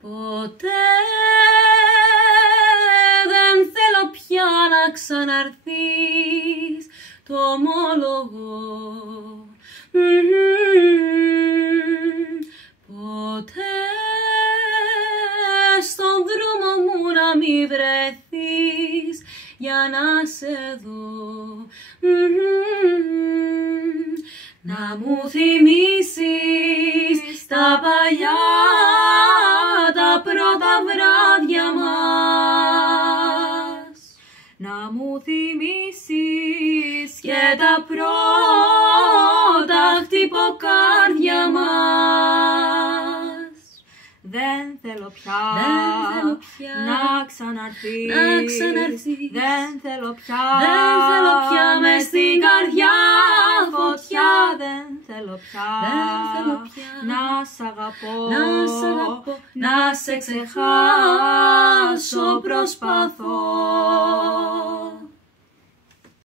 Ποτέ δεν θέλω πια να ξαναρθείς, το ομολογώ. Ποτέ στον δρόμο μου να μη βρεθείς για να σε δω. Να μου θυμίσεις τα παλιά, τα πρώτα βράδια μας. Να μου θυμίσεις και τα πρώτα χτυποκάρδια μας. Δεν θέλω πια να ξαναρθείς. Δεν θέλω πια μες στην καρδιά φωτιά. Δεν θέλω πια να σ' αγαπώ. Να σε ξεχάσω προσπαθώ.